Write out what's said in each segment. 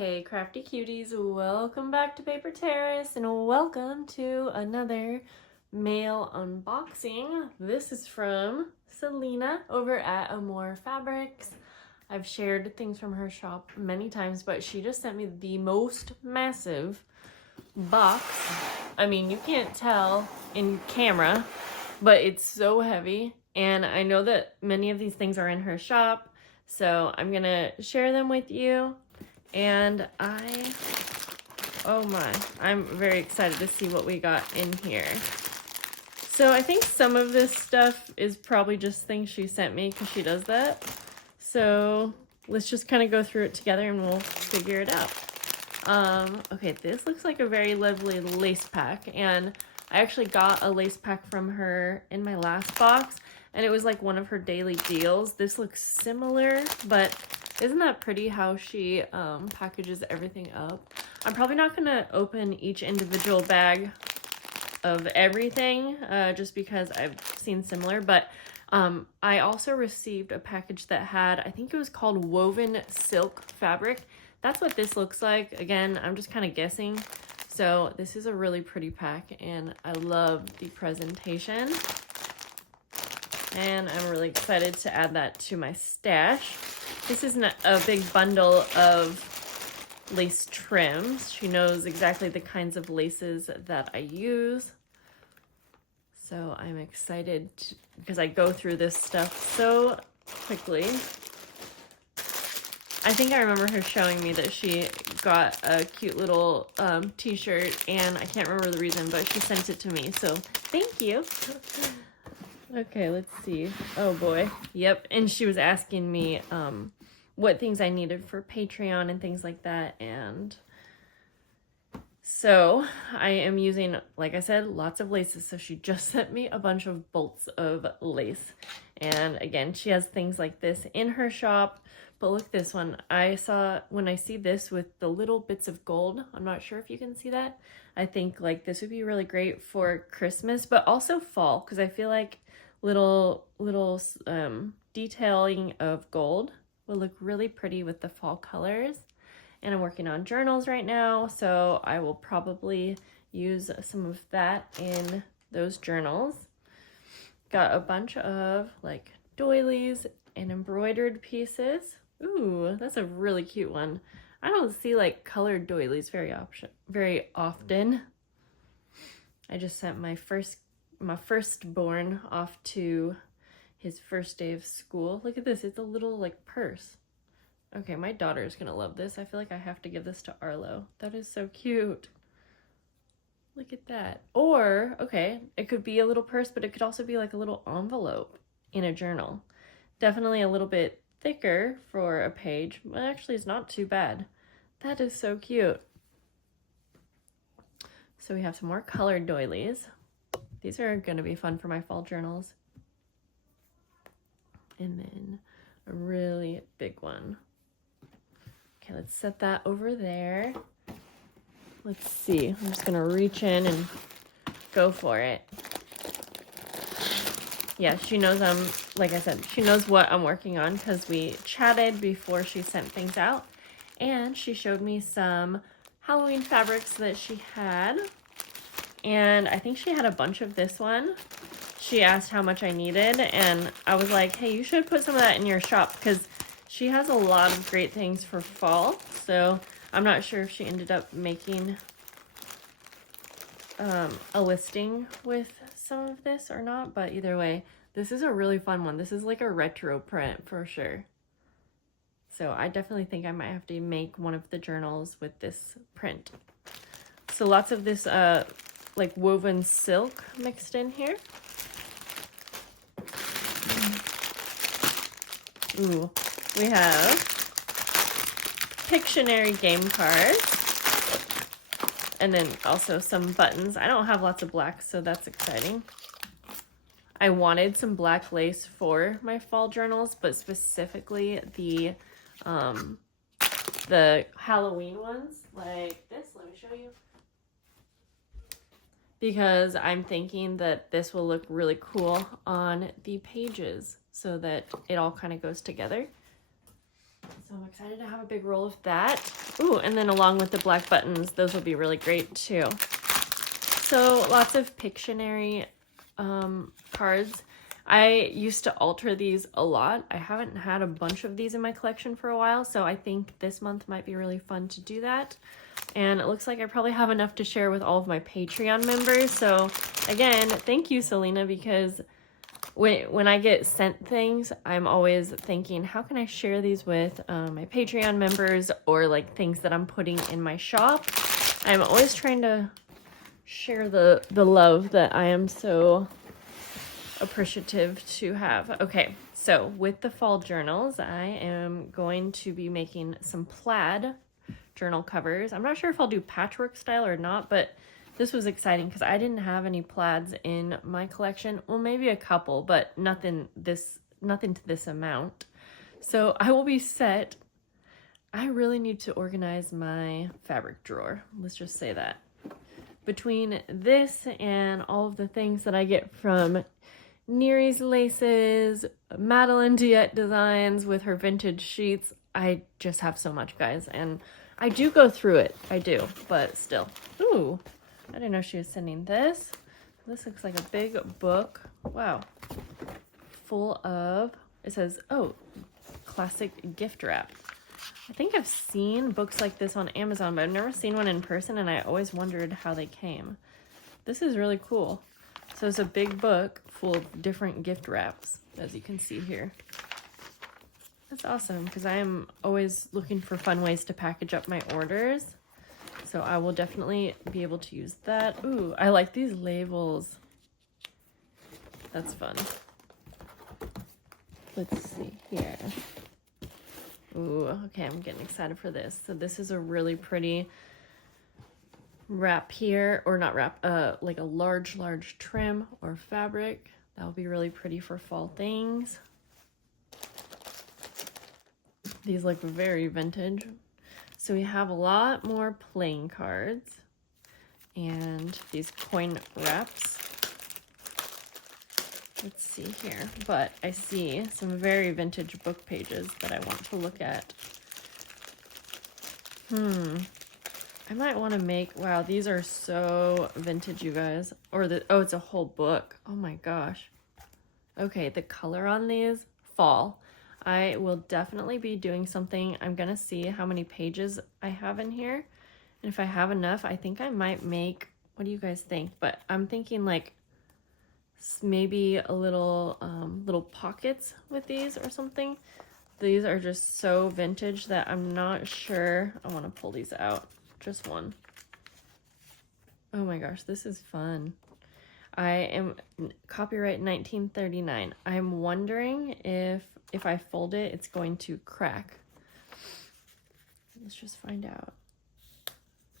Hey crafty cuties, welcome back to Paper Terrace and welcome to another mail unboxing. This is from Selena over at AmourFabriques. I've shared things from her shop many times, but she just sent me the most massive box. I mean, you can't tell in camera, but it's so heavy, and I know that many of these things are in her shop, so I'm gonna share them with you. And oh my, I'm very excited to see what we got in here. So I think some of this stuff is probably just things she sent me because she does that. So let's just kind of go through it together and we'll figure it out. Okay, this looks like a very lovely lace pack, and I actually got a lace pack from her in my last box, and it was like one of her daily deals. This looks similar, but isn't that pretty how she packages everything up? I'm probably not gonna open each individual bag of everything just because I've seen similar, but I also received a package that had, I think it was called woven silk fabric. That's what this looks like. Again, I'm just kind of guessing. So this is a really pretty pack, and I love the presentation. And I'm really excited to add that to my stash. This isn't a big bundle of lace trims. She knows exactly the kinds of laces that I use. So I'm excited because I go through this stuff so quickly. I think I remember her showing me that she got a cute little t-shirt, and I can't remember the reason, but she sent it to me, so thank you. Okay, let's see. Oh boy. Yep, and she was asking me what things I needed for Patreon and things like that, and so I am using, like I said, lots of laces. So she just sent me a bunch of bolts of lace, and again, she has things like this in her shop. But look, this one, when I see this with the little bits of gold, I'm not sure if you can see that. I think like this would be really great for Christmas, but also fall, because I feel like little detailing of gold will look really pretty with the fall colors. And I'm working on journals right now, so I will probably use some of that in those journals. Got a bunch of like doilies and embroidered pieces. Ooh, that's a really cute one. I don't see like colored doilies very often. I just sent my firstborn off to his first day of school. Look at this, it's a little like purse. Okay, my daughter is gonna love this. I feel like I have to give this to Arlo. That is so cute. Look at that. Or, okay, it could be a little purse, but it could also be like a little envelope in a journal. Definitely a little bit thicker for a page, but actually it's not too bad. That is so cute. So we have some more colored doilies. These are gonna be fun for my fall journals. And then a really big one. Okay, let's set that over there. Let's see, I'm just gonna reach in and go for it. Yeah, she knows like I said, she knows what I'm working on because we chatted before she sent things out. And she showed me some Halloween fabrics that she had. And I think she had a bunch of this one. She asked how much I needed, and I was like, hey, you should put some of that in your shop because she has a lot of great things for fall. So I'm not sure if she ended up making a listing with some of this or not, but either way, this is a really fun one. This is like a retro print for sure. So I definitely think I might have to make one of the journals with this print. So lots of this like woven silk mixed in here. Ooh, we have Pictionary game cards. And then also some buttons. I don't have lots of black, so that's exciting. I wanted some black lace for my fall journals, but specifically the Halloween ones, like this. Let me show you. Because I'm thinking that this will look really cool on the pages so that it all kind of goes together. So I'm excited to have a big roll of that. Ooh, and then along with the black buttons, those will be really great too. So lots of Pictionary cards. I used to alter these a lot. I haven't had a bunch of these in my collection for a while, so I think this month might be really fun to do that. And it looks like I probably have enough to share with all of my Patreon members. So again, thank you, Selena, because when I get sent things, I'm always thinking, how can I share these with my Patreon members, or like things that I'm putting in my shop. I'm always trying to share the love that I am so appreciative to have. Okay, so with the fall journals, I am going to be making some plaid journal covers. I'm not sure if I'll do patchwork style or not, but this was exciting because I didn't have any plaids in my collection. Well, maybe a couple, but nothing to this amount. So I will be set. I really need to organize my fabric drawer. Let's just say that. Between this and all of the things that I get from Nere's Laces, Madeline Diet Designs with her vintage sheets, I just have so much, guys. And I do go through it. I do, but still. Ooh, I didn't know she was sending this. This looks like a big book. Wow. Full of, it says, oh, classic gift wrap. I think I've seen books like this on Amazon, but I've never seen one in person, and I always wondered how they came. This is really cool. So it's a big book full of different gift wraps, as you can see here. That's awesome, because I am always looking for fun ways to package up my orders. So I will definitely be able to use that. Ooh, I like these labels. That's fun. Let's see here. Ooh, okay, I'm getting excited for this. So this is a really pretty wrap here, or not wrap, like a large trim or fabric. That'll be really pretty for fall things. These look very vintage. So we have a lot more playing cards and these coin wraps. Let's see here, but I see some very vintage book pages that I want to look at. I might want to make, wow, these are so vintage, you guys. Or oh, it's a whole book. Oh my gosh. Okay, the color on these, fall. I will definitely be doing something. I'm gonna see how many pages I have in here. And if I have enough, I think I might make, what do you guys think? But I'm thinking like maybe a little little pockets with these or something. These are just so vintage that I'm not sure. I want to pull these out. Just one. Oh my gosh, this is fun. I am copyright 1939. I'm wondering if I fold it, it's going to crack. Let's just find out.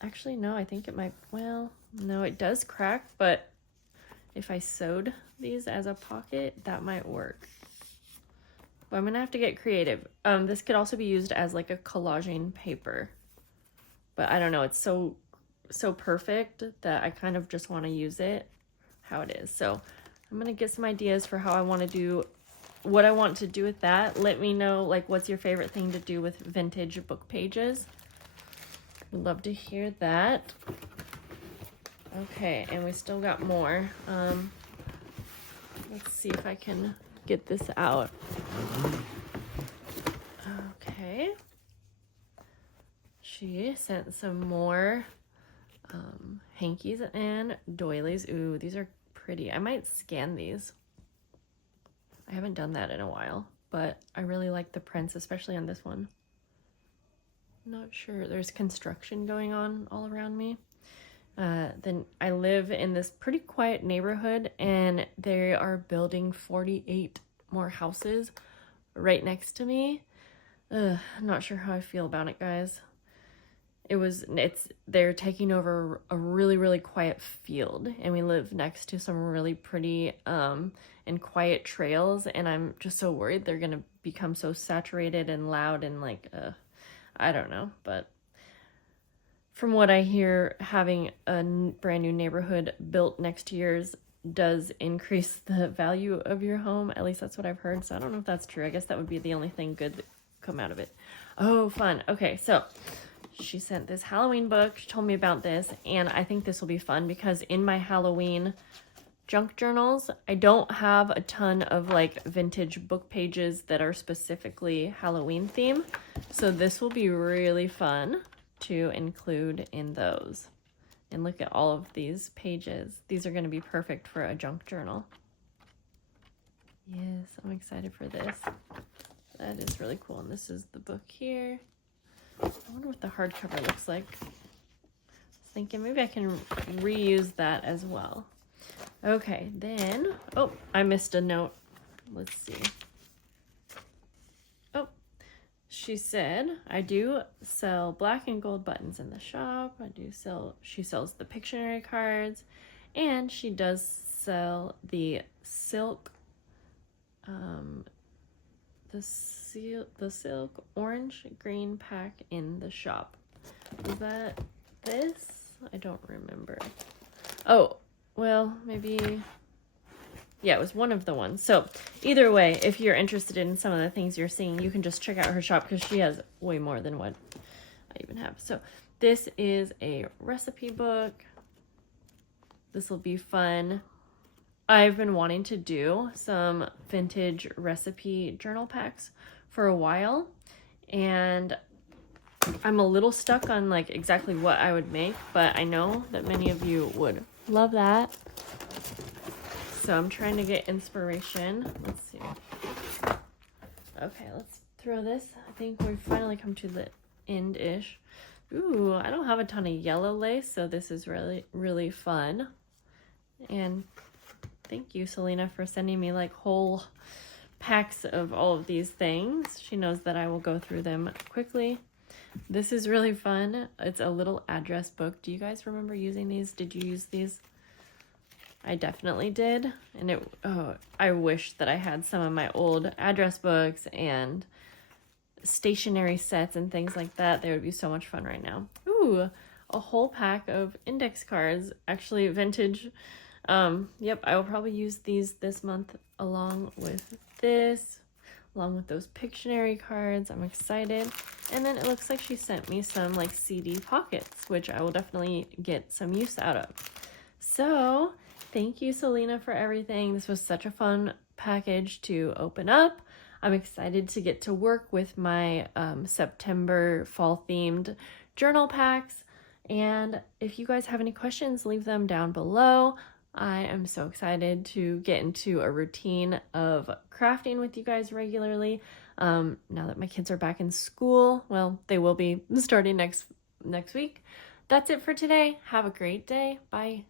Actually, no, I think it might, well, no, it does crack, but if I sewed these as a pocket, that might work. But I'm gonna have to get creative. This could also be used as like a collaging paper. But I don't know, it's so perfect that I kind of just want to use it how it is. So I'm gonna get some ideas for how I want to do, what I want to do with that. Let me know, like, what's your favorite thing to do with vintage book pages? Would love to hear that. Okay, and we still got more. Let's see if I can get this out. Okay. She sent some more hankies and doilies. Ooh, these are pretty. I might scan these. I haven't done that in a while, but I really like the prints, especially on this one. Not sure. There's construction going on all around me. Then I live in this pretty quiet neighborhood, and they are building 48 more houses right next to me. I'm not sure how I feel about it, guys. They're taking over a really quiet field, and we live next to some really pretty and quiet trails, and I'm just so worried they're gonna become so saturated and loud and like I don't know, but from what I hear, having a brand new neighborhood built next to yours does increase the value of your home. At least that's what I've heard. So I don't know if that's true. I guess that would be the only thing good that come out of it. Oh, fun. Okay, so she sent this Halloween book. She told me about this, and I think this will be fun because in my Halloween junk journals, I don't have a ton of like vintage book pages that are specifically Halloween theme. So this will be really fun to include in those. And look at all of these pages. These are going to be perfect for a junk journal. Yes, I'm excited for this. That is really cool. And this is the book here. I wonder what the hardcover looks like. I was thinking maybe I can reuse that as well. Okay, then, oh, I missed a note. Let's see. Oh, she said, I do sell black and gold buttons in the shop. She sells the Pictionary cards, and she does sell the silk, the silk orange green pack in the shop. Is that this? I don't remember. Oh, well, maybe, yeah, it was one of the ones. So either way, if you're interested in some of the things you're seeing, you can just check out her shop because she has way more than what I even have. So this is a recipe book. This will be fun. I've been wanting to do some vintage recipe journal packs for a while, and I'm a little stuck on like exactly what I would make, but I know that many of you would love that. So I'm trying to get inspiration. Let's see. Okay, let's throw this. I think we've finally come to the end-ish. Ooh, I don't have a ton of yellow lace, so this is really, really fun. And thank you, Selena, for sending me like whole packs of all of these things. She knows that I will go through them quickly. This is really fun. It's a little address book. Do you guys remember using these? Did you use these? I definitely did. And I wish that I had some of my old address books and stationery sets and things like that. They would be so much fun right now. Ooh, a whole pack of index cards, actually vintage. Yep, I will probably use these this month along with this, along with those Pictionary cards. I'm excited. And then it looks like she sent me some like CD pockets, which I will definitely get some use out of. So thank you, Selena, for everything. This was such a fun package to open up. I'm excited to get to work with my September fall themed journal packs. And if you guys have any questions, leave them down below. I am so excited to get into a routine of crafting with you guys regularly. Now that my kids are back in school, well, they will be starting next week. That's it for today. Have a great day. Bye.